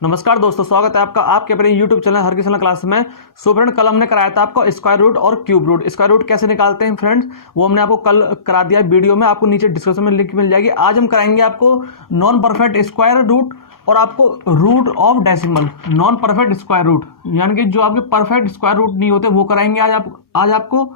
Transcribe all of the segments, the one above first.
नमस्कार दोस्तों, स्वागत है आपका आपके अपने YouTube चैनल हर किसी क्लास में। सो फ्रेंड, कल हमने कराया था आपको स्क्वायर रूट और क्यूब रूट। स्क्वायर रूट कैसे निकालते हैं फ्रेंड्स, वो हमने आपको कल करा दिया वीडियो में, आपको नीचे डिस्क्रिप्शन में लिंक मिल जाएगी। आज हम कराएंगे आपको नॉन परफेक्ट स्क्वायर रूट और आपको root of decimal. Non perfect square root यानी कि जो आपके परफेक्ट स्क्वायर रूट नहीं होते वो कराएंगे आज आपको,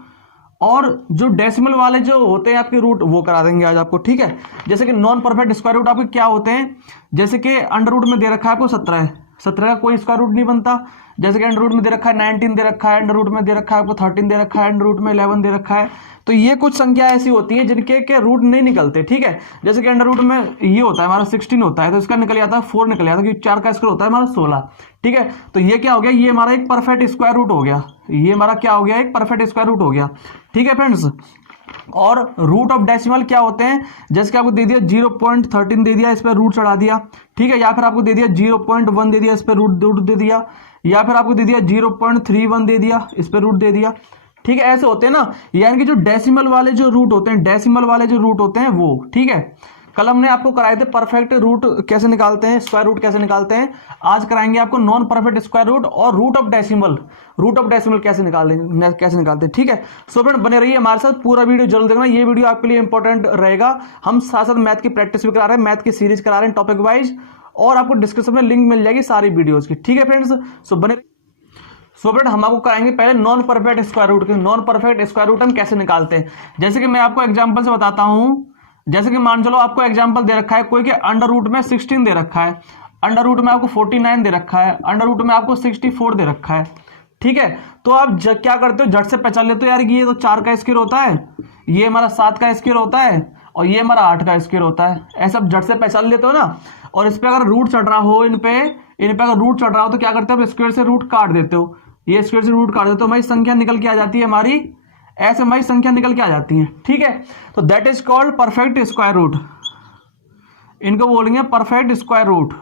और जो डेसिमल वाले जो होते हैं आपके रूट वो करा देंगे आज आपको। ठीक है, जैसे कि नॉन परफेक्ट स्क्वायर रूट आपके क्या होते हैं, जैसे कि अंडर रूट में दे रखा है आपको 17 का कोई स्क्वायर रूट नहीं बनता। जैसे कि अंडर रूट में दे रखा है 19 दे रखा है, अंडर रूट में दे रखा है आपको 13 दे रखा है, अंडर रूट में 11 दे रखा है। तो ये कुछ संख्या ऐसी होती है जिनके के रूट नहीं निकलते। ठीक है, जैसे कि अंडर रूट में ये होता है हमारा 16 होता है, तो इसका निकल जाता है 4 निकल जाता है, क्योंकि 4 का स्क्वायर होता है हमारा 16। ठीक है, तो ये क्या हो गया, ये हमारा एक परफेक्ट स्क्वायर रूट हो गया। ये हमारा क्या हो गया, एक परफेक्ट स्क्वायर रूट हो गया। ठीक है फ्रेंड्स, और रूट ऑफ डेसिमल क्या होते हैं, जैसे कि आपको दे दिया 0.13 दे दिया, इस पर रूट चढ़ा दिया। ठीक है, या फिर आपको दे दिया 0.1 दे दिया, इस पर रूट दे दिया, या फिर आपको दे दिया 0.31 दे दिया, इस पर रूट दे दिया। ठीक है, ऐसे होते हैं ना, यानी कि जो डेसिमल वाले जो रूट होते हैं, डेसिमल वाले जो रूट होते हैं वो। ठीक है, कल हमने आपको कराए थे परफेक्ट रूट कैसे निकालते हैं, स्क्वायर रूट कैसे निकालते हैं। आज कराएंगे आपको नॉन परफेक्ट स्क्वायर रूट और रूट ऑफ डेसिमल कैसे निकालते हैं। ठीक है, सो फ्रेंड बने रहिए हमारे साथ, पूरा वीडियो जरूर देखना, ये वीडियो आपके लिए इंपॉर्टेंट रहेगा। हम साथ साथ मैथ की प्रैक्टिस भी करा रहे हैं, मैथ की सीरीज करा रहे हैं टॉपिक वाइज, और आपको डिस्क्रिप्शन में लिंक मिल जाएगी सारी वीडियोज की। ठीक है फ्रेंड्स, सो बने फ्रेंड हम आपको कराएंगे पहले नॉन परफेक्ट स्क्वायर रूट के। नॉन परफेक्ट स्क्वायर रूट हम कैसे निकालते हैं, जैसे कि मैं आपको एग्जांपल से बताता हूं। जैसे कि मान चलो आपको एग्जांपल दे रखा है कोई के अंडर रूट में 16 दे रखा है, अंडर रूट में आपको 49 दे रखा है, अंडर रूट में आपको 64 दे रखा है। ठीक है, तो आप क्या करते हो, झट से पहचान लेते हो, यार ये तो 4 का स्क्वायर होता है, ये हमारा 7 का स्क्वायर होता है, और ये हमारा 8 का स्क्वायर होता है। ऐसा झट से पहचान लेते हो ना। और इस पे अगर रूट चढ़ रहा हो, इन पे अगर रूट चढ़ रहा हो तो क्या करते हो, आप स्क्वायर से रूट काट देते हो, ये स्क्वायर से रूट काट देते हो, हमारी संख्या निकल के आ जाती है, हमारी ऐसे हमारी संख्या निकल के आ जाती है। ठीक है, तो that is called perfect square root, इनको बोलेंगे परफेक्ट स्क्वायर रूट।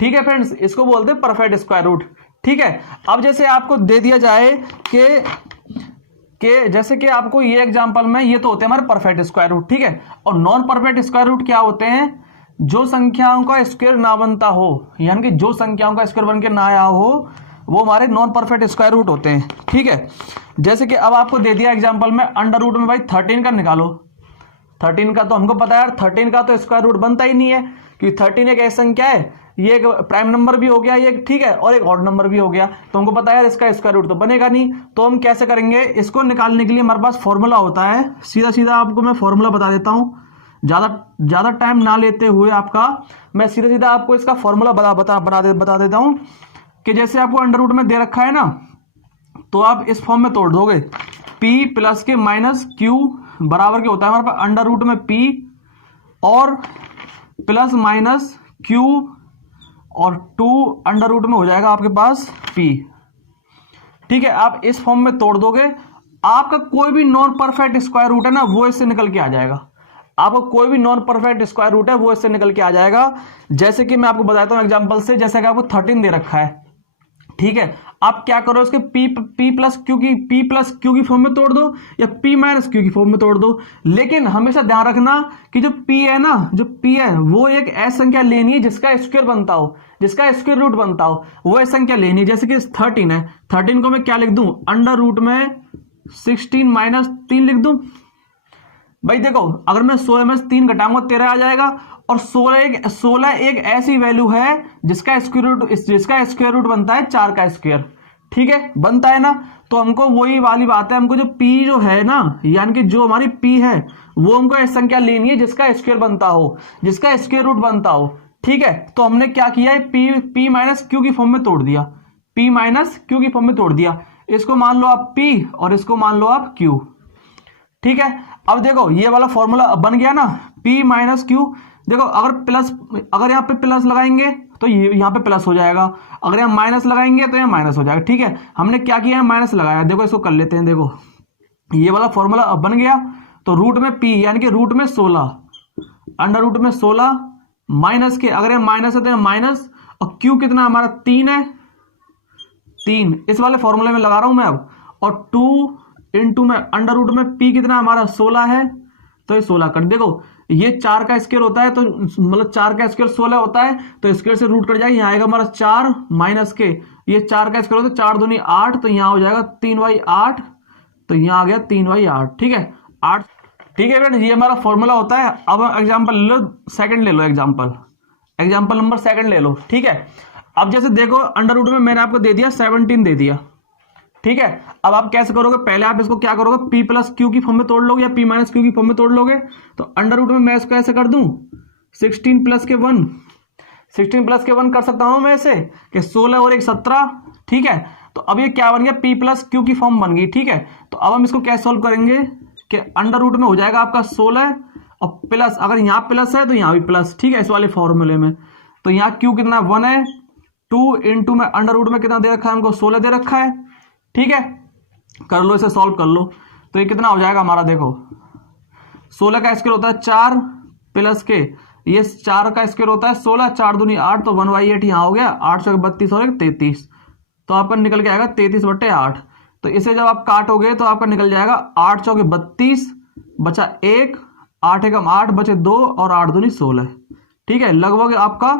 ठीक है फ्रेंड्स, इसको बोलते हैं परफेक्ट स्क्वायर रूट। ठीक है, अब जैसे आपको दे दिया जाए कि जैसे कि आपको ये एग्जांपल में ये तो होते हैं हमारे परफेक्ट स्क्वायर रूट। ठीक है, और नॉन परफेक्ट स्क्वायर रूट क्या होते हैं, जो संख्याओं का स्क्वायर ना बनता हो, यानी कि जो संख्याओं का स्क्वायर बन के ना आया हो, वो हमारे नॉन परफेक्ट स्क्वायर रूट होते हैं। ठीक है, जैसे कि अब आपको दे दिया एग्जांपल में अंडर रूट में भाई 13 का निकालो। 13 का तो हमको पता है यार, 13 का तो स्क्वायर रूट बनता ही नहीं है, क्योंकि 13 एक ऐसी संख्या है, ये एक प्राइम नंबर भी हो गया ये, ठीक है, और एक ऑड नंबर भी हो गया, तो हमको पता है यार इसका स्क्वायर रूट तो बनेगा नहीं। तो हम कैसे करेंगे, इसको निकालने के लिए हमारे पास फॉर्मूला होता है। सीधा सीधा आपको मैं फॉर्मूला बता देता हूँ, ज्यादा टाइम ना लेते हुए आपका मैं सीधा सीधा आपको इसका फॉर्मूला बता देता हूँ। कि जैसे आपको अंडर रूट में दे रखा है ना, तो आप इस फॉर्म में तोड़ दोगे, p प्लस के माइनस क्यू बराबर के होता है हमारे पास अंडर रूट में p और प्लस माइनस q और 2 अंडर रूट में हो जाएगा आपके पास p। ठीक है, आप इस फॉर्म में तोड़ दोगे, आपका कोई भी नॉन परफेक्ट स्क्वायर रूट है ना वो इससे निकल के आ जाएगा। आपको कोई भी नॉन परफेक्ट स्क्वायर रूट है वो इससे निकल के आ जाएगा। जैसे कि मैं आपको बताता हूं एग्जांपल से, जैसे कि आपको 13 दे रखा है। ठीक है, आप क्या करो, इसके p प्लस क्यू की फॉर्म में तोड़ दो, या p माइनस क्यू की फॉर्म में तोड़ दो। लेकिन हमेशा ध्यान रखना कि जो p है ना, जो p है वो एक ऐसी संख्या लेनी है जिसका स्क्वायर बनता हो, जिसका स्क्वायर रूट बनता हो, वो ऐसी संख्या लेनी है। जैसे कि 13 है, 13 को मैं क्या लिख दूं, अंडर रूट में 16 माइनस 3 लिख दूं। भाई देखो, अगर मैं 16 में 3 घटाऊंगा 13 आ जाएगा, और 16 एक ऐसी वैल्यू है जिसका स्क्वायर रूट बनता है 4 का स्क्वायर। ठीक है, बनता है ना, तो हमको वही वाली बात है, हमको जो p जो है ना, यानी कि जो हमारी p है वो हमको ऐसी संख्या लेनी है जिसका स्क्वायर बनता हो, जिसका स्क्वायर रूट बनता हो। ठीक है, तो हमने क्या किया है, p माइनस क्यू की फॉर्म में तोड़ दिया, p माइनस क्यू की फॉर्म में तोड़ दिया। इसको मान लो आप p और इसको मान लो आप q। ठीक है, अब देखो ये वाला फॉर्मूला बन गया ना, p माइनस क्यू। देखो अगर यहाँ पे प्लस लगाएंगे तो ये यहाँ पे प्लस हो जाएगा, अगर यहाँ माइनस लगाएंगे तो यहाँ माइनस हो जाएगा। ठीक है, हमने क्या किया है, माइनस लगाया। देखो इसको कर लेते हैं, देखो ये वाला फॉर्मूला अब बन गया। तो रूट में p यानी कि रूट में 16, अंडर रूट में 16 माइनस के, अगर यहाँ माइनस है तो यहाँ माइनस, और q कितना हमारा 3 है, 3 इस वाले फॉर्मूले में लगा रहा हूं मैं अब, और 2 इंटू में अंडर रूट में p कितना हमारा 16 है, तो ये 16 कर। देखो ये 4 का स्क्वायर होता है तो मतलब 4 का स्क्वायर 16 होता है, तो स्क्वायर से रूट कट जाएगा, यहाँ आएगा हमारा 4 माइनस के, ये 4 का स्क्वायर होता है 4 दूनी 8, तो यहाँ हो जाएगा 3/8, तो यहाँ आ गया 3/8, ठीक है 8। ठीक है फ्रेंड्स, ये हमारा फॉर्मूला होता है। अब एग्जाम्पल ले लो, सेकंड ले लो, एग्जाम्पल नंबर सेकंड ले लो, ठीक है। अब जैसे देखो अंडर रूट में मैंने आपको दे दिया 17 दे दिया, ठीक है। अब आप कैसे करोगे, पहले आप इसको क्या करोगे, p प्लस क्यू की फॉर्म में तोड़ लोगे या p माइनस क्यू की फॉर्म में तोड़ लोगे। तो अंडर रूट में मैं इसको ऐसे कर दूं 16 प्लस के 1, 16 प्लस के 1 कर सकता हूं मैं ऐसे कि 16 और 1 17, ठीक है। तो अब ये क्या बन गया, p प्लस क्यू की फॉर्म बन गई, ठीक है। तो अब हम इसको कैसे सोल्व करेंगे कि अंडर रूट में हो जाएगा आपका 16 और प्लस, अगर यहाँ प्लस है तो यहाँ भी प्लस, ठीक है, इस वाले फॉर्मूले में। तो यहाँ क्यू कितना 1 है, 2 इंटू में अंडर रूट में कितना दे रखा है हमको, 16 दे रखा है, ठीक है। कर लो, इसे सॉल्व कर लो, तो ये कितना हो जाएगा हमारा, देखो 16 का स्क्वायर होता है 4 प्लस के, ये 4 का स्क्वायर होता है 16, 4 दूनी 8, तो 1/8 यहाँ हो गया, 8 से 32 और 33, तो आपका निकल के आएगा 33/8। तो इसे जब आप काटोगे तो आपका निकल जाएगा 8 चौके 32, बचा 1, 8 एकम 8, बचे 2 और 8 दूनी 16, ठीक है। लगभग आपका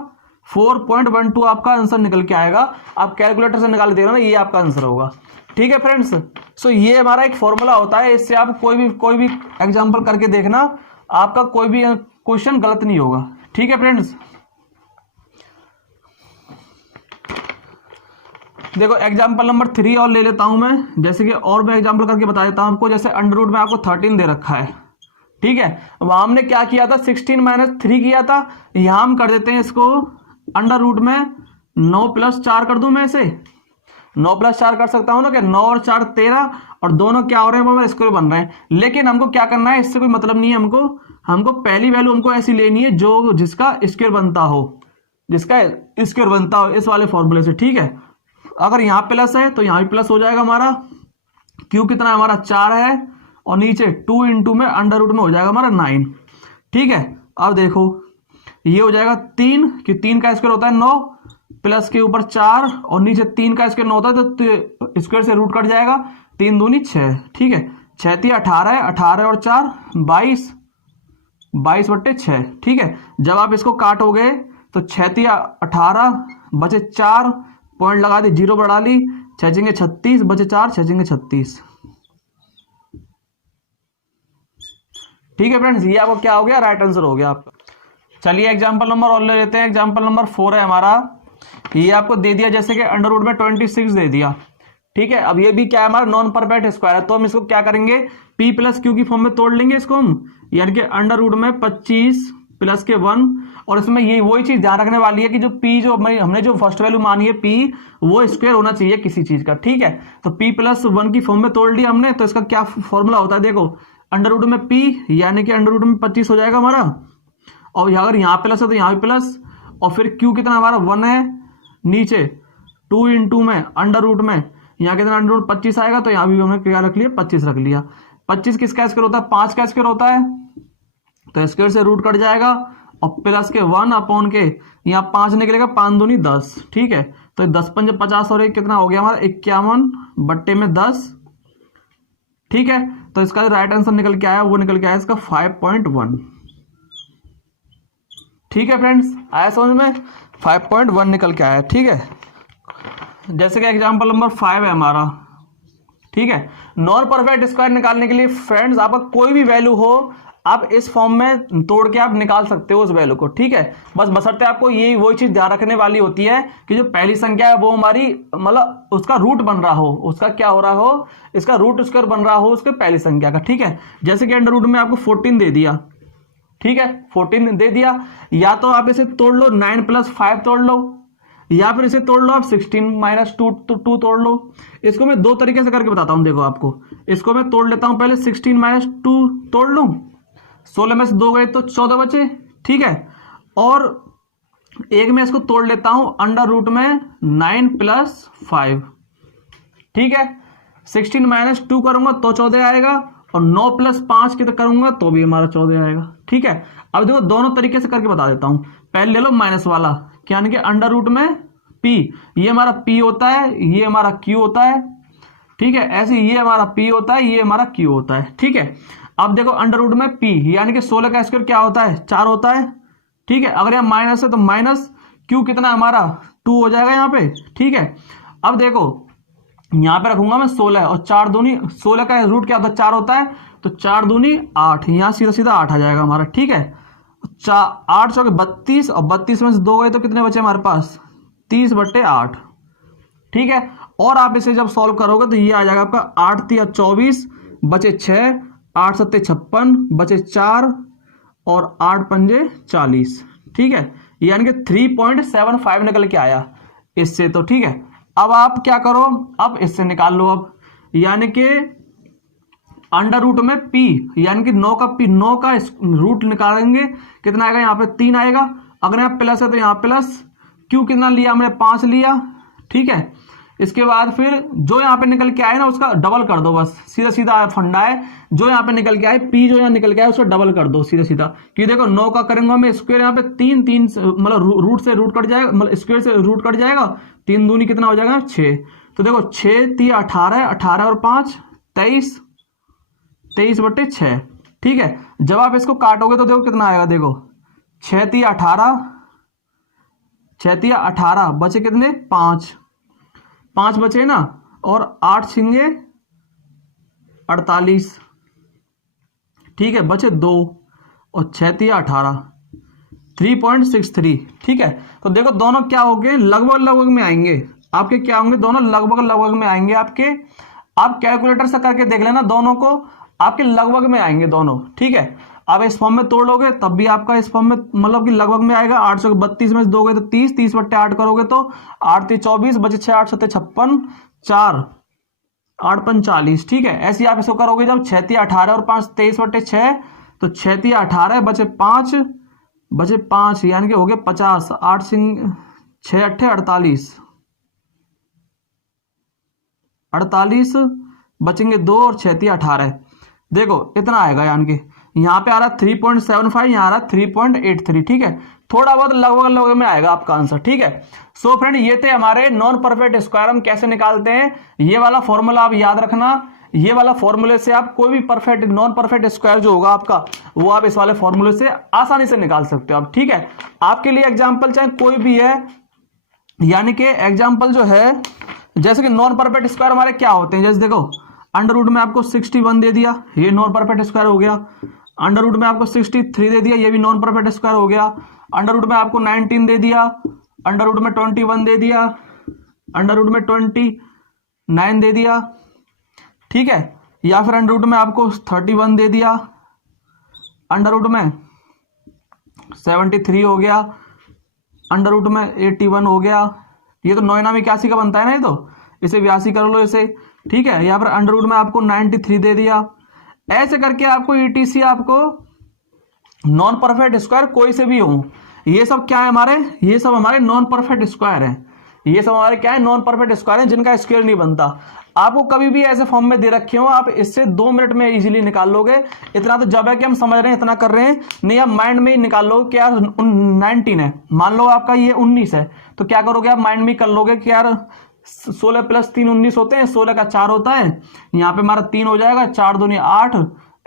4.12 आपका आंसर निकल के आएगा। आप कैलकुलेटर से निकाल दे रहे हो ना, ये आपका आंसर होगा, ठीक है फ्रेंड्स। सो ये हमारा एक फॉर्मूला होता है, इससे आप कोई भी एग्जांपल करके देखना, आपका कोई भी क्वेश्चन गलत नहीं होगा, ठीक है फ्रेंड्स। देखो एग्जांपल नंबर 3 और ले लेता हूं मैं, जैसे कि और मैं एग्जांपल करके बता देता हूं आपको। जैसे अंडर रूट में आपको 13 दे रखा है, ठीक है। वहां हमने क्या किया था, 16 माइनस 3 किया था, यहां हम कर देते हैं इसको अंडर रूट में 9 प्लस 4 कर दूं मैं इसे, 9 प्लस 4 कर सकता हूं ना, कि 9 और 4 13, और दोनों क्या हो रहे हैं, स्क्वायर बन रहे हैं। लेकिन हमको क्या करना है, इससे कोई मतलब नहीं है हमको पहली वैल्यू हमको ऐसी लेनी है जो जिसका स्क्वायर बनता हो, जिसका स्क्वायर बनता हो इस वाले फॉर्मूले से, ठीक है। अगर यहाँ प्लस है तो यहाँ भी प्लस हो जाएगा हमारा, क्यू कितना हमारा 4 है, और नीचे 2 इंटू में अंडर रूट में हो जाएगा हमारा 9, ठीक है। अब देखो ये हो जाएगा 3, कि 3 का स्क्वायर होता है 9, प्लस के ऊपर 4 और नीचे 3 का स्क्वायर 9 होता है, तो स्क्वायर से रूट कट जाएगा, 3 दूनी 6, ठीक है। 6 3 18 है, 18 और 4 22, 22/6, ठीक है। जब आप इसको काटोगे तो 6 3 18, बचे 4, पॉइंट लगा दी, 0 बढ़ा ली, 6 6 36, बचे 4, 6 6 36, ठीक है फ्रेंड्स। ये आपको क्या हो गया, राइट आंसर हो गया आपका। चलिए एग्जांपल नंबर और ले लेते हैं, एग्जांपल नंबर 4 है हमारा। ये आपको दे दिया जैसे कि अंडर रूट में 26 दे दिया, ठीक है। अब ये भी क्या है हमारा नॉन परफेक्ट स्क्वायर है, तो हम इसको क्या करेंगे, p प्लस क्यू की फॉर्म में तोड़ लेंगे इसको हम, यानी कि अंडर रूट में 25 प्लस के 1, और इसमें ये वही चीज ध्यान रखने वाली है कि जो p जो हमने जो फर्स्ट वैल्यू मानी है p, वो स्क्वायर होना चाहिए किसी चीज का, ठीक है। तो p प्लस 1 की फॉर्म में तोड़ लिया हमने, तो इसका क्या फॉर्मूला होता है, देखो अंडर रूट में p, यानी कि अंडर रूट में 25 हो जाएगा हमारा, और अगर यहाँ प्लस है तो यहाँ भी प्लस, और फिर q कितना हमारा 1 है, नीचे 2 इंटू में अंडर रूट में यहाँ कितना अंडर रूट 25 आएगा, तो यहाँ भी हमने क्या रख लिया, 25 रख लिया। 25 किसका स्क्वायर होता है, 5 का स्क्वायर होता है, तो स्क्वायर से रूट कट जाएगा, और प्लस के 1 अपॉन के यहाँ 5 निकलेगा, 5 दूनी 10, ठीक है। तो 10 5 50 और 1 कितना हो गया हमारा 51/10, ठीक है। तो इसका जो राइट आंसर निकल के आया वो निकल के आया इसका 5.1, ठीक है फ्रेंड्स, आया समझ में, 5.1 निकल के आया, ठीक है। जैसे कि एग्जांपल नंबर 5 है हमारा, ठीक है। नॉन परफेक्ट स्क्वायर निकालने के लिए फ्रेंड्स आपका कोई भी वैल्यू हो, आप इस फॉर्म में तोड़ के आप निकाल सकते हो उस वैल्यू को, ठीक है। बस बशर्ते आपको ये वही चीज ध्यान रखने वाली होती है कि जो पहली संख्या है वो हमारी मतलब उसका रूट बन रहा हो, उसका क्या हो रहा हो, इसका रूट स्क्वायर बन रहा हो उसके पहली संख्या का, ठीक है। जैसे कि अंडर रूट में आपको 14 दे दिया, ठीक है, 14 दे दिया, या तो आप इसे तोड़ लो 9 + 5 तोड़ लो, या फिर इसे तोड़ लो आप 16 - 2 तोड़ लो। इसको मैं दो तरीके से करके बताता हूं, देखो आपको इसको मैं तोड़ लेता हूं, पहले 16 - 2 तोड़ लूं, 16 में से 2 गए तो 14 बचे, ठीक है। और एक में इसको तोड़ लेता हूं अंडर रूट में 9 + 5, ठीक है। 16 - 2 करूंगा तो 14 आएगा, और 9 + 5 की तो करूंगा तो भी हमारा 14 आएगा, ठीक है। अब देखो दोनों तरीके से करके बता देता हूं। पहले ले लो माइनस वाला, यानी कि अंडर रूट में p, ये हमारा p होता है, ये हमारा q होता है, ठीक है। ऐसे ये हमारा p होता है, ये हमारा q होता है, ठीक है। अब देखो अंडर रूट में पी यानी कि 16 का स्क्वायर क्या होता है 4 होता है, ठीक है। अगर यहाँ माइनस है तो माइनस क्यू कितना हमारा 2 हो जाएगा यहाँ पे, ठीक है। अब देखो यहाँ पे रखूंगा मैं 16 और 4 दूनी 16 का रूट क्या होता है 4 होता है, तो 4 दूनी 8, यहाँ सीधा सीधा 8 आ जाएगा हमारा, ठीक है। 8 चौके 32 और 32 में से 2 गए तो कितने बचे हमारे पास 30/8, ठीक है। और आप इसे जब सॉल्व करोगे तो ये आ जाएगा आपका 8 3 24 बचे 6, 8 7 56 बचे 4 और 8 पंजे 40, ठीक है। यानी कि 3.75 निकल के आया इससे, तो ठीक है। अब आप क्या करो, अब इससे निकाल लो अब, यानी कि अंडर रूट में पी यानी कि 9 का पी 9 का रूट निकालेंगे कितना आएगा यहाँ पे 3 आएगा। अगर यहाँ प्लस है तो यहाँ प्लस, क्यू कितना लिया हमने 5 लिया, ठीक है। इसके बाद फिर जो यहाँ पे निकल के आए ना उसका डबल कर दो, बस सीधा सीधा फंडा है। जो यहाँ पे निकल के आए पी जो यहाँ निकल के आए उसका डबल कर दो सीधा सीधा, क्योंकि देखो 9 का करेंगे हमें स्क्वायर यहाँ पे 3 3 मतलब रूट से रूट कट जाएगा, मतलब स्क्वायर से रूट कट जाएगा, 3 दूनी कितना हो जाएगा 6। तो देखो 6 3 18, 18 और 5 23, 23/6, ठीक है। जब आप इसको काटोगे तो देखो कितना आएगा, देखो 6 3 18, 6 3 18 बचे कितने 5 बचे ना, और 8 छिंगे 48, ठीक है, बचे 2 और 6 3 18 3.63, ठीक है। तो देखो दोनों क्या हो गए लगभग लगभग में आएंगे आपके, क्या होंगे दोनों लगभग लगभग में आएंगे आपके। आप कैलकुलेटर से करके देख लेना, दोनों को आपके लगभग में आएंगे दोनों, ठीक है। आप इस फॉर्म में तोड़ लोगे तब भी आपका इस फॉर्म में मतलब कि लगभग में आएगा। 832 में से 2 गए तो 30, 30/8 करोगे तो 8 3 24 बचे 6 8 7 56, 4 8 5 40, ठीक है। ऐसे आप इसको करोगे जब 6 3 18 और 5 23/6, तो 6 3 18 बचे 5 यानी कि हो गए 50, 8 6 8 48 बचेंगे 2 और 6 3 18, देखो इतना आएगा। यानी कि यहाँ पे आ रहा 3.75, यहाँ आ रहा 3.83, ठीक है। थोड़ा बहुत लगभग लगभग में आएगा आपका आंसर, ठीक है। सो फ्रेंड ये थे हमारे नॉन परफेक्ट स्क्वायर हम कैसे निकालते हैं। ये वाला फॉर्मूला आप याद रखना, ये वाला फॉर्मूले से आप कोई भी परफेक्ट नॉन परफेक्ट स्क्वायर जो होगा आपका वो आप इस वाले फॉर्मूले से आसानी से निकाल सकते हो आप, ठीक है। आपके लिए एग्जाम्पल चाहे कोई भी है, यानी कि एग्जाम्पल जो है जैसे कि नॉन परफेक्ट स्क्वायर हमारे क्या होते हैं, जैसे देखो अंडर रूट में आपको 61 दे दिया, ये नॉन परफेक्ट स्क्वायर हो गया। अंडर रूट में आपको 63 दे दिया, ये भी नॉन परफेक्ट स्क्वायर हो गया। अंडर रूट में आपको 19 दे दिया, अंडर रूट में 21 दे दिया, अंडर रूट में 29 दे दिया, ठीक है। या फिर अंडर रूट में आपको 31 दे दिया, अंडर रूट में 73 हो गया, अंडर रूट में 81 हो गया। ये तो 9 81 का बनता है ना, ये तो इसे 82 कर लो इसे, ठीक है। यहाँ पर अंडर रूट में आपको 93 दे दिया। ऐसे करके आपको ईटीसी आपको नॉन परफेक्ट स्क्वायर कोई से भी हो, ये सब क्या है हमारे, ये सब हमारे नॉन परफेक्ट स्क्वायर हैं। ये सब हमारे क्या है नॉन परफेक्ट स्क्वायर हैं जिनका स्क्वायर नहीं बनता। आपको कभी भी ऐसे फॉर्म में दे रखे हो आप इससे 2 मिनट में इजीली निकाल लोगे। इतना तो जब है कि हम समझ रहे हैं इतना कर रहे हैं, नहीं आप माइंड में ही निकाल लोगे कि यार 19 है, मान लो आपका ये 19 है, तो क्या करोगे आप माइंड में कर लोगे कि यार 16 + 3 19 होते हैं, 16 का 4 होता है, यहाँ पे हमारा 3 हो जाएगा, 4 दूनी 8।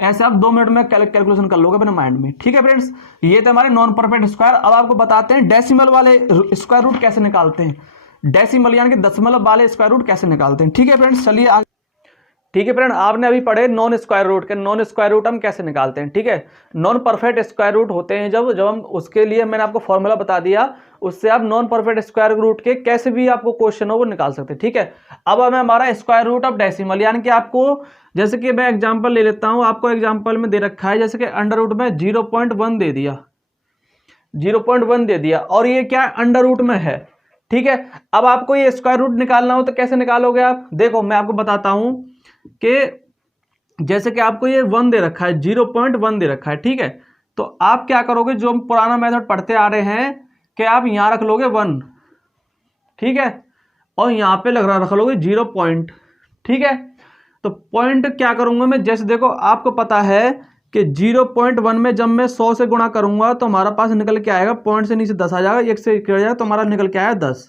ऐसे आप 2 मिनट में कैलकुलेशन कर लोगे अपने माइंड में, ठीक है फ्रेंड्स। ये तो हमारे नॉन परफेक्ट स्क्वायर। अब आपको बताते हैं डेसिमल वाले स्क्वायर रूट कैसे निकालते हैं, डेसिमल यानी कि दशमलव वाले स्क्वायर रूट कैसे निकालते हैं, ठीक है फ्रेंड्स। चलिए आगे, ठीक है फ्रेंड, आपने अभी पढ़े नॉन स्क्वायर रूट के, नॉन स्क्वायर रूट हम कैसे निकालते हैं, ठीक है। नॉन परफेक्ट स्क्वायर रूट होते हैं जब हम उसके लिए मैंने आपको फॉर्मूला बता दिया, उससे आप नॉन परफेक्ट स्क्वायर रूट के कैसे भी आपको क्वेश्चन हो वो निकाल सकते हैं, ठीक है। अब हमें हमारा स्क्वायर रूट ऑफ डेसिमल, यानी कि आपको जैसे कि मैं एग्जाम्पल ले लेता हूँ, आपको एग्जाम्पल में दे रखा है जैसे कि अंडर रूट में 0.1 दे दिया, 0.1 दे दिया, और ये क्या अंडर रूट में है, ठीक है। अब आपको ये स्क्वायर रूट निकालना हो तो कैसे निकालोगे आप, देखो मैं आपको बताता हूं कि जैसे कि आपको ये 1 दे रखा है, 0.1 दे रखा है, ठीक है। तो आप क्या करोगे, जो हम पुराना मेथड पढ़ते आ रहे हैं कि आप यहां रख लोगे 1, ठीक है, और यहां पे रख लोगे 0 पॉइंट, ठीक है। तो पॉइंट क्या करूंगा मैं, जैसे देखो आपको पता है कि 0.1 में जब मैं 100 से गुणा करूंगा तो हमारा पास निकल के आएगा, पॉइंट से नीचे 10 आ जाएगा, 1 से गिर जाएगा तो हमारा निकल के आया 10,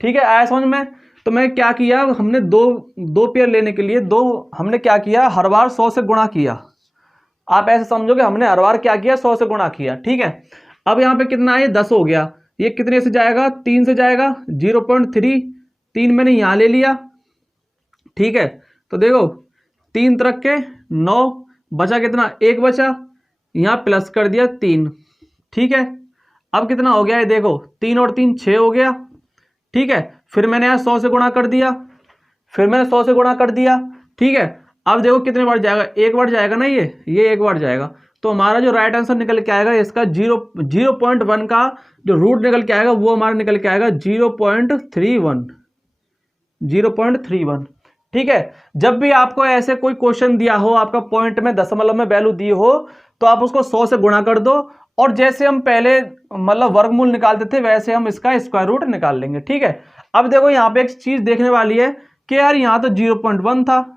ठीक है। आया समझ में। तो मैं क्या किया, हमने दो पेयर लेने के लिए हमने क्या किया, हर बार 100 से गुणा किया, आप ऐसे समझोगे हमने हर बार क्या किया, 100 से गुणा किया, ठीक है। अब यहाँ पे कितना है, 10 हो गया, ये कितने से जाएगा, 3 से जाएगा, 0.3, 3 मैंने यहाँ ले लिया, ठीक है। तो देखो 3 तरक के 9, बचा कितना, 1 बचा, यहाँ प्लस कर दिया 3, ठीक है। अब कितना हो गया ये देखो, 3 और 3 6 हो गया, ठीक है। फिर मैंने यहाँ 100 से गुणा कर दिया, फिर मैंने 100 से गुणा कर दिया, ठीक है। अब देखो कितने बार जाएगा, एक बार जाएगा ना, ये एक बार जाएगा। तो हमारा जो राइट आंसर निकल के आएगा इसका 0.1 का जो रूट निकल के आएगा वो हमारा निकल के आएगा 0.31, 0.31, ठीक है। जब भी आपको ऐसे कोई क्वेश्चन दिया हो, आपका पॉइंट में दशमलव में वैल्यू दी हो, तो आप उसको 100 से गुणा कर दो, और जैसे हम पहले मतलब वर्गमूल निकालते थे वैसे हम इसका स्क्वायर रूट निकाल लेंगे, ठीक है। अब देखो यहाँ पे एक चीज देखने वाली है कि यार यहाँ तो 0.1 था,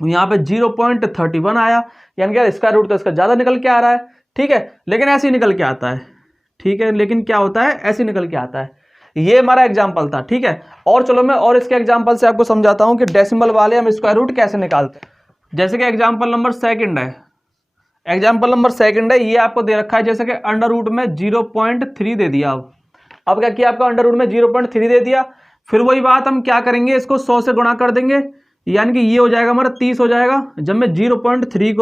यहाँ पे 0.31 आया, यानी कि स्क्वायर रूट तो इसका ज्यादा निकल के आ रहा है, ठीक है। लेकिन ऐसे ही निकल के आता है, ठीक है। लेकिन क्या होता है, ऐसे निकल के आता है। ये हमारा एग्जाम्पल था, ठीक है। और चलो मैं और इसके एग्जाम्पल से आपको समझाता हूं कि डेसिमल वाले हम स्क्वायर रूट कैसे निकालते हैं। जैसे कि एग्जाम्पल नंबर सेकंड है, एग्जाम्पल नंबर सेकंड है, ये आपको दे रखा है जैसे कि अंडर रूट में 0.3 दे दिया। अब क्या किया, आपका अंडर रूट में 0.3 दे दिया। फिर वही बात हम क्या करेंगे, इसको 100 से गुणा कर देंगे, यानी कि ये हो जाएगा हमारा 30 हो जाएगा। जब मैं 0.3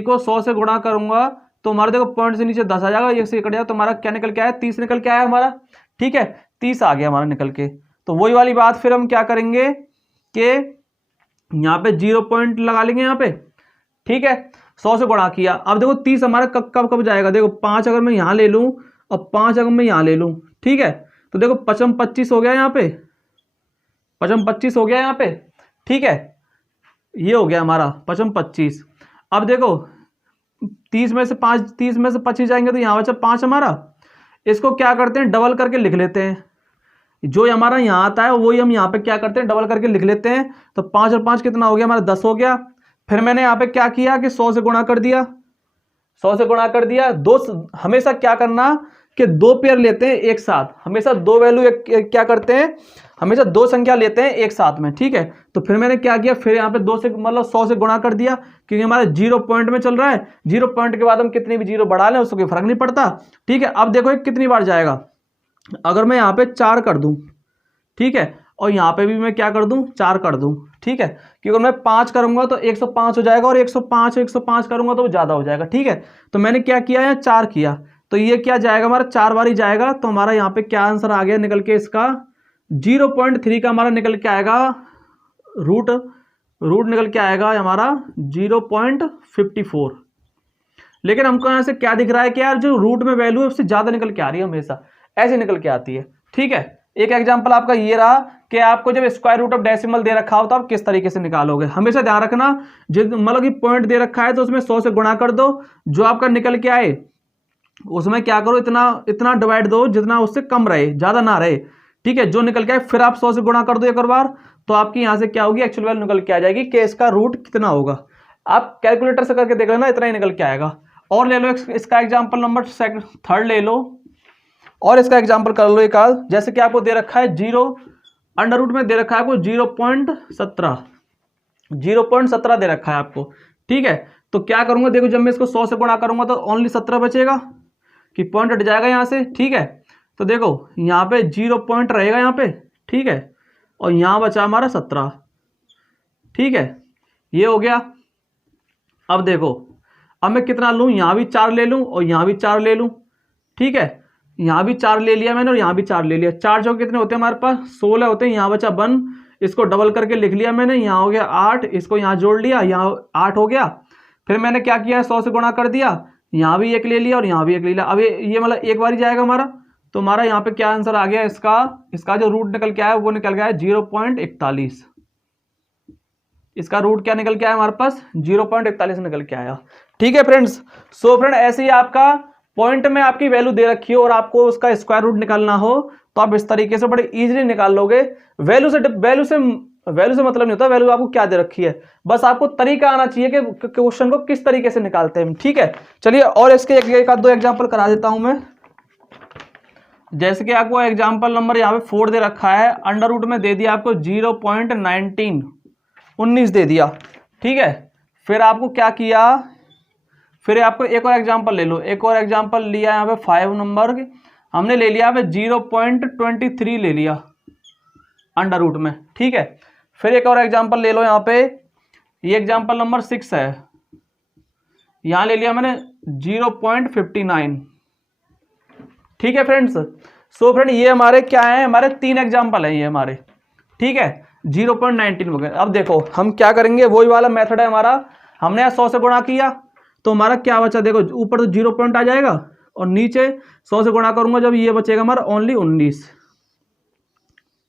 को 100 से गुणा करूंगा तो हमारा देखो पॉइंट से नीचे 10 आ जाएगा, ये से कट जाएगा, तो हमारा क्या निकल के आया, 30 निकल के आया हमारा, ठीक है। 30 आ गया हमारा निकल के। तो वही वाली बात फिर हम क्या करेंगे कि यहाँ पे 0 पॉइंट लगा लेंगे यहाँ पे, ठीक है। 100 से गुणा किया। अब देखो 30 हमारा कब जाएगा, देखो 5 अगर मैं यहाँ ले लूँ और 5 अगर मैं यहाँ ले लूँ, ठीक है। तो देखो 25 हो गया यहाँ पे, 25 हो गया यहाँ पे, ठीक है। ये हो गया हमारा 25। अब देखो 30 में से 25 जाएंगे तो यहाँ बचा 5 हमारा। इसको क्या करते हैं, डबल करके लिख लेते हैं। जो हमारा यहाँ आता है वही हम यहाँ पे क्या करते हैं, डबल करके लिख लेते हैं। तो 5 और 5 कितना हो गया हमारा, 10 हो गया। फिर मैंने यहाँ पे क्या किया कि 100 से गुणा कर दिया, 100 से गुणा कर दिया। हमेशा क्या करना कि 2 पेयर लेते हैं एक साथ, हमेशा 2 वैल्यू क्या करते हैं, हमेशा 2 संख्या लेते हैं एक साथ में, ठीक है। तो फिर मैंने क्या किया, फिर यहाँ पे 2 से मतलब 100 से गुणा कर दिया, क्योंकि हमारा 0 पॉइंट में चल रहा है। 0 पॉइंट के बाद हम कितनी भी 0 बढ़ा लें उसको कोई फर्क नहीं पड़ता, ठीक है। अब देखो कितनी बार जाएगा, अगर मैं यहाँ पे 4 कर दूं, ठीक है, और यहाँ पे भी मैं क्या कर दूं, 4 कर दूं, ठीक है। क्योंकि मैं 5 करूंगा तो 105 हो जाएगा, और 105 करूंगा तो ज्यादा हो जाएगा, ठीक है। तो मैंने क्या किया है, 4 किया, तो ये क्या जाएगा हमारा 4 बार ही जाएगा। तो हमारा यहाँ पे क्या आंसर आ गया निकल के, इसका 0.3 का हमारा निकल के आएगा रूट निकल के आएगा हमारा 0.54। लेकिन हमको यहाँ से क्या दिख रहा है कि यार जो रूट में वैल्यू है उससे ज्यादा निकल के आ रही है, हमेशा ऐसे निकल के आती है, ठीक है। एक एग्जांपल आपका ये रहा कि आपको जब स्क्वायर रूट ऑफ डेसिमल दे रखा हो तो आप किस तरीके से निकालोगे। हमेशा ध्यान रखना, मतलब कि पॉइंट दे रखा है तो उसमें 100 से गुणा कर दो, जो आपका निकल के आए उसमें क्या करो, इतना डिवाइड दो जितना उससे कम रहे, ज्यादा ना रहे, ठीक है। जो निकल के आए फिर आप 100 से गुणा कर दो एक और बार, तो आपकी यहां से क्या होगी, एक्चुअल वैल्यू निकल के आ जाएगी कि इसका रूट कितना होगा। आप कैलकुलेटर से करके देख लेना, इतना ही निकल के आएगा। और ले लो इसका एग्जाम्पल नंबर थर्ड ले लो, और इसका एग्जाम्पल कर लो एक आध। जैसे कि आपको दे रखा है 0 अंडर रूट में दे रखा है आपको 0.17 दे रखा है आपको, ठीक है। तो क्या करूंगा, देखो जब मैं इसको 100 से गुणा करूंगा तो ओनली 17 बचेगा, कि पॉइंट हट जाएगा यहां से, ठीक है। तो देखो यहाँ पे 0 पॉइंट रहेगा यहाँ पे, ठीक है, और यहाँ बचा हमारा 17, ठीक है। ये हो गया। अब देखो अब मैं कितना लूँ, यहाँ भी 4 ले लूँ और यहाँ भी 4 ले लूँ, ठीक है। यहाँ भी 4 ले लिया मैंने और यहाँ भी 4 ले लिया। 4 जो कितने होते हैं हमारे पास, 16 होते हैं। यहाँ बचा 1, इसको डबल करके लिख लिया मैंने, यहाँ हो गया 8, इसको यहाँ जोड़ लिया, यहाँ 8 हो गया। फिर मैंने क्या किया, 100 से गुणा कर दिया, यहाँ भी 1 ले लिया और यहाँ भी 1 ले लिया। अब ये मतलब एक बार ही जाएगा हमारा, तो हमारा यहाँ पे क्या आंसर आ गया, इसका जो रूट निकल के आया वो निकल गया है 0.41। इसका रूट क्या निकल के आया हमारे पास, 0.41 निकल के आया, ठीक है फ्रेंड्स। सो फ्रेंड ऐसे ही आपका पॉइंट में आपकी वैल्यू दे रखी हो और आपको उसका स्क्वायर रूट निकालना हो तो आप इस तरीके से बड़े इजीली निकाल लोगे। वैल्यू से मतलब नहीं होता वैल्यू आपको क्या दे रखी है, बस आपको तरीका आना चाहिए कि क्वेश्चन को किस तरीके से निकालते हैं, ठीक है। चलिए और इसके एक आध दो एग्जांपल करा देता हूं मैं। जैसे कि आपको एग्जांपल नंबर यहाँ पे 4 दे रखा है, अंडर रूट में दे दिया आपको 0.19 दे दिया, ठीक है। फिर आपको क्या किया, फिर आपको एक और एग्जांपल ले लो, एक और एग्जांपल लिया यहाँ पे 5 नंबर के, हमने ले लिया यहाँ पे 0.23 ले लिया अंडर रूट में, ठीक है। फिर एक और एग्जांपल ले लो यहाँ पे, ये एग्जांपल नंबर 6 है, यहाँ ले लिया मैंने 0.59, ठीक है फ्रेंड्स। सो फ्रेंड ये हमारे क्या है, हमारे 3 एग्जांपल हैं ये हमारे, ठीक है, 0.19 वगैरह। अब देखो हम क्या करेंगे, वही वाला मेथड है हमारा, हमने यहाँ 100 से गुणा किया तो हमारा क्या बचा, देखो ऊपर तो 0 पॉइंट आ जाएगा और नीचे 100 से गुणा करूंगा जब ये बचेगा हमारा ओनली 19,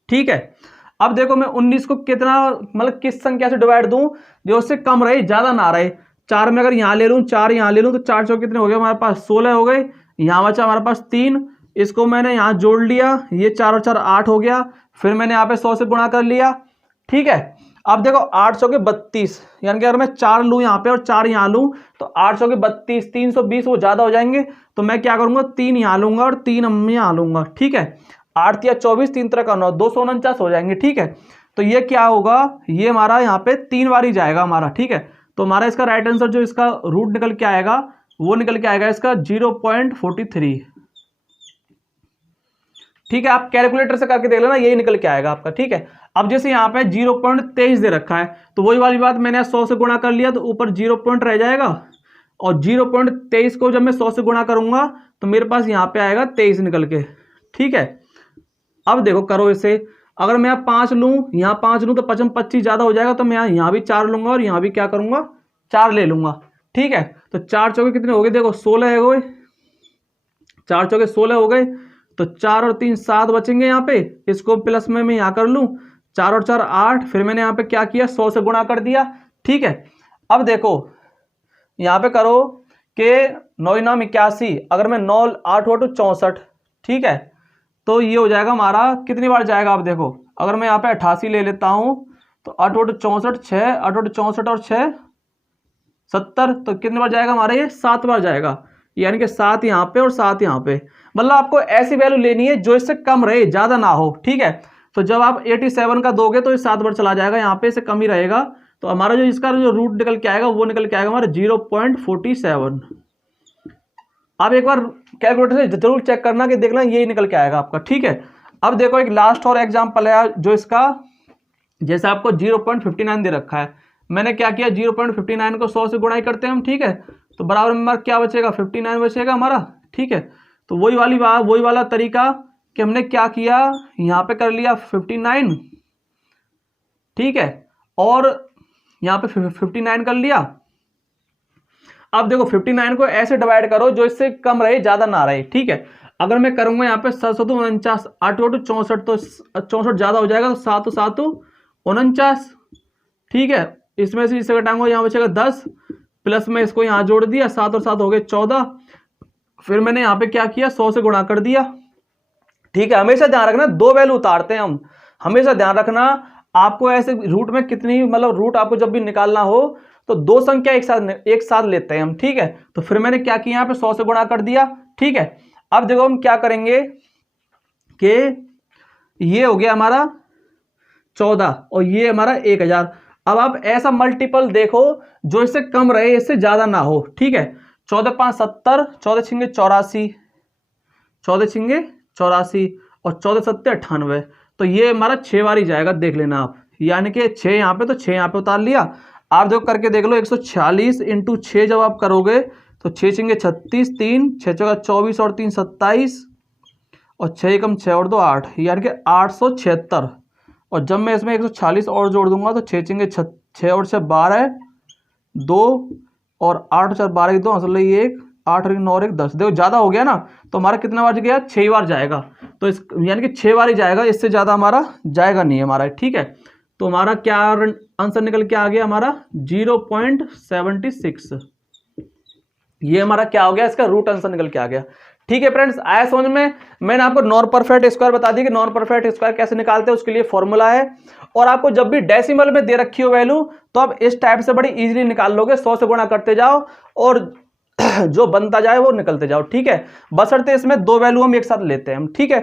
ठीक है। अब देखो मैं 19 को कितना मतलब किस संख्या से डिवाइड दूं जो उससे कम रहे ज्यादा ना रहे। 4 में अगर यहाँ ले लूँ, 4 यहाँ ले लूँ तो 4 चौक कितने हो गए हमारे पास, 16 हो गए। यहाँ बचा हमारे पास 3, इसको मैंने यहाँ जोड़ लिया, ये 4 और 4 8 हो गया। फिर मैंने यहाँ पे 100 से गुणा कर लिया, ठीक है। अब देखो 8 चौके 32, यानी कि अगर मैं 4 लूँ यहाँ पे और 4 यहाँ लूँ तो 8 चौके 32, 320 वो ज्यादा हो जाएंगे, तो मैं क्या करूंगा 3 यहाँ लूंगा और 3 यहाँ लूंगा, ठीक है। 8 या 24, 3 तरह का 9, 249 हो जाएंगे, ठीक है। तो ये क्या होगा, ये हमारा यहाँ पे 3 बार ही जाएगा हमारा, ठीक है। तो हमारा इसका राइट आंसर जो इसका रूट निकल के आएगा वो निकल के आएगा इसका 0.43, ठीक है। आप कैलकुलेटर से करके देख लेना, यही निकल के आएगा आपका, ठीक है। अब जैसे यहाँ पे 0.23 दे रखा है तो वही वाली बात, मैंने 100 से गुणा कर लिया तो ऊपर 0 पॉइंट रह जाएगा और 0.23 को जब मैं 100 से गुणा करूंगा तो मेरे पास यहाँ पे आएगा 23 निकल के, ठीक है। अब देखो करो इसे, अगर मैं यहाँ 5 लूँ, यहाँ 5 लूँ तो 25 ज्यादा हो जाएगा, तो मैं यहाँ भी 4 लूंगा और यहाँ भी क्या करूंगा 4 ले लूंगा, ठीक है। तो 4 चौके कितने हो गए, देखो 16 हो गए, 4 चौके 16 हो गए, तो 4 और 3 7 बचेंगे यहाँ पे, इसको प्लस में मैं यहाँ कर लूँ, 4 और 4 8, फिर मैंने यहाँ पे क्या किया 100 से गुणा कर दिया, ठीक है। अब देखो यहाँ पे करो कि 9 9 81, अगर मैं 9 8 8 64, ठीक है। तो ये हो जाएगा हमारा कितनी बार जाएगा, आप देखो अगर मैं यहाँ पे 88 ले लेता हूँ तो 8 8 64, 6 8 8 64 और 6 70, तो कितनी बार जाएगा हमारा, ये 7 बार जाएगा, यानी कि 7 यहाँ पे और 7 यहाँ पे। मतलब आपको ऐसी वैल्यू लेनी है जो इससे कम रहे ज्यादा ना हो, ठीक है। तो जब आप 87 का दोगे तो ये 7 बार चला जाएगा, यहाँ पे से कम ही रहेगा, तो हमारा जो इसका जो रूट निकल के आएगा वो निकल के आएगा हमारा 0.47। आप एक बार कैलकुलेटर से जरूर चेक करना कि देखना यही निकल के आएगा आपका, ठीक है। अब देखो एक लास्ट और एग्जांपल है जो इसका, जैसे आपको 0.59 दे रखा है, मैंने क्या किया 0.59 को 100 से गुणा ही करते हैं हम, ठीक है। तो बराबर में हमारा क्या बचेगा 59 बचेगा हमारा, ठीक है। तो वही वाली बात, वही वाला तरीका कि हमने क्या किया, यहाँ पे कर लिया 59, ठीक है, और यहाँ पे 59 कर लिया। अब देखो 59 को ऐसे डिवाइड करो जो इससे कम रहे ज्यादा ना रहे, ठीक है। अगर मैं करूंगा यहाँ पे 749, 8 8 64, तो 64 ज्यादा हो जाएगा, तो 7 7 49, ठीक है। इसमें से इसे घटाऊंगा, यहाँ बचेगा 10, प्लस में इसको यहाँ जोड़ दिया, 7 और 7 हो गए 14, फिर मैंने यहाँ पे क्या किया 100 से गुणा कर दिया, ठीक है। हमेशा ध्यान रखना 2 वैल्यू उतारते हैं हम, हमेशा ध्यान रखना आपको ऐसे रूट में कितनी, मतलब रूट आपको जब भी निकालना हो तो 2 संख्या एक साथ लेते हैं हम, ठीक है। तो फिर मैंने क्या किया यहाँ पे 100 से गुणा कर दिया, ठीक है। अब देखो हम क्या करेंगे कि ये हो गया हमारा 14 और ये हमारा 1000। अब आप ऐसा मल्टीपल देखो जो इससे कम रहे, इससे ज्यादा ना हो, ठीक है। 14 5 70, 14 छिंगे 84, 14 छिंगे 84 और 14 7 98, तो ये हमारा 6 बार ही जाएगा, देख लेना आप, यानी कि 6 यहाँ पे तो 6 यहाँ पे उतार लिया। आप जो करके देख लो 146 इंटू 6 जब आप करोगे तो 6 छिंगे 36, 3 6 चौका 24 और 3 27 और 6 एकम 6 और 2 8, यानी कि 876। और जब मैं इसमें 146 और जोड़ दूंगा तो 6 छिंगे 6 और 6 12, 2 और 8 4 12 की 2 असल ये 1 8 और 9 और 1 10, देखो ज्यादा हो गया ना, तो हमारा कितना बार गया 6 बार जाएगा, तो इस यानी कि 6 बार ही जाएगा, इससे ज्यादा हमारा जाएगा नहीं हमारा, ठीक है। तो हमारा क्या आंसर निकल के आ गया हमारा 0.76, ये हमारा क्या हो गया, इसका रूट आंसर निकल के आ गया, ठीक है फ्रेंड्स। आया समझ में। मैंने आपको नॉन परफेक्ट स्क्वायर बता दी कि नॉन परफेक्ट स्क्वायर कैसे निकालते हैं, उसके लिए फॉर्मूला है। और आपको जब भी डेसिमल में दे रखी हो वैल्यू तो आप इस टाइप से बड़ी इजीली निकाल लोगे, 100 से गुणा करते जाओ और जो बनता जाए वो निकलते जाओ, ठीक है। बशर्ते इसमें 2 वैल्यू हम एक साथ लेते हैं, ठीक है।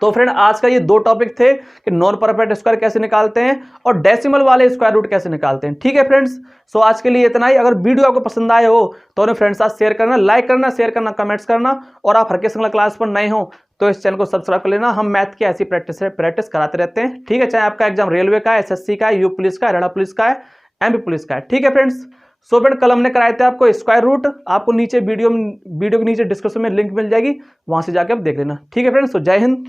तो फ्रेंड आज का ये दो टॉपिक थे कि नॉन परफेक्ट स्क्वायर कैसे निकालते हैं और डेसिमल वाले स्क्वायर रूट कैसे निकालते हैं। ठीक है फ्रेंड्स, सो आज के लिए इतना ही। अगर वीडियो आपको पसंद आए हो तो उन्हें फ्रेंड्स साथ शेयर करना, लाइक करना, शेयर करना, कमेंट्स करना, और आप हर के संग क्लास पर नए हो तो इस चैनल को सब्सक्राइब कर लेना। हम मैथ की ऐसी प्रैक्टिस कराते रहते हैं। ठीक है, चाहे आपका एग्जाम रेलवे का है, SSC का है, यू पुलिस का है, हरियाणा पुलिस का है, MP पुलिस का है। ठीक है फ्रेंड्स, सो फ्रेंड कल हमने कराए थे आपको स्क्वायर रूट, आपको नीचे वीडियो के नीचे डिस्क्रिप्शन में लिंक मिल जाएगी, वहां से जाके आप देख लेना। ठीक है फ्रेंड्स, तो जय हिंद।